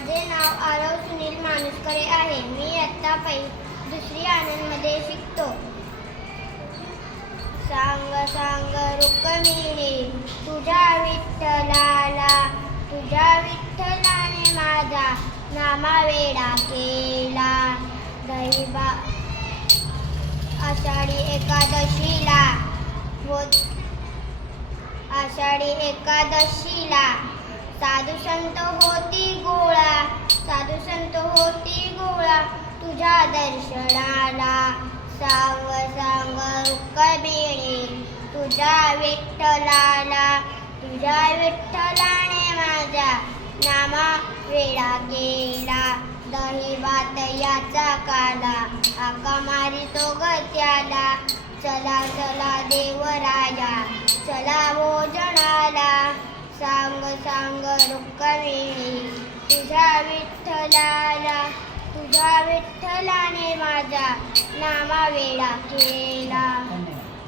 माझे नाव आरव सुनील माणुसकरे आहे. मी इयत्ता दुसरी आनंदमध्ये शिकतो. सांग सांग रुक्मिणी तुझ्या विठ्ठलाला, तुझ्या विठ्ठलाने माझा नामवेडा केला. दैवा आषाढी एकादशीला आषाढी एकादशीला साधू संत होती गोळा, साधू संत होती गोळा तुझ्या दर्शनाला. सांग सांग रुक्मिणी तुझ्या विठ्ठलाला, तुझ्या विठ्ठलाने माझा नामवेडा केला. दही भात याचा काला आका मारितो ग त्याला. चला चला देवराया चला भोजनाला. सांग सांग रुक्मिणी तुझ्या विठ्ठलाला, तुझ्या विठ्ठलाने माझा नामवेडा केला.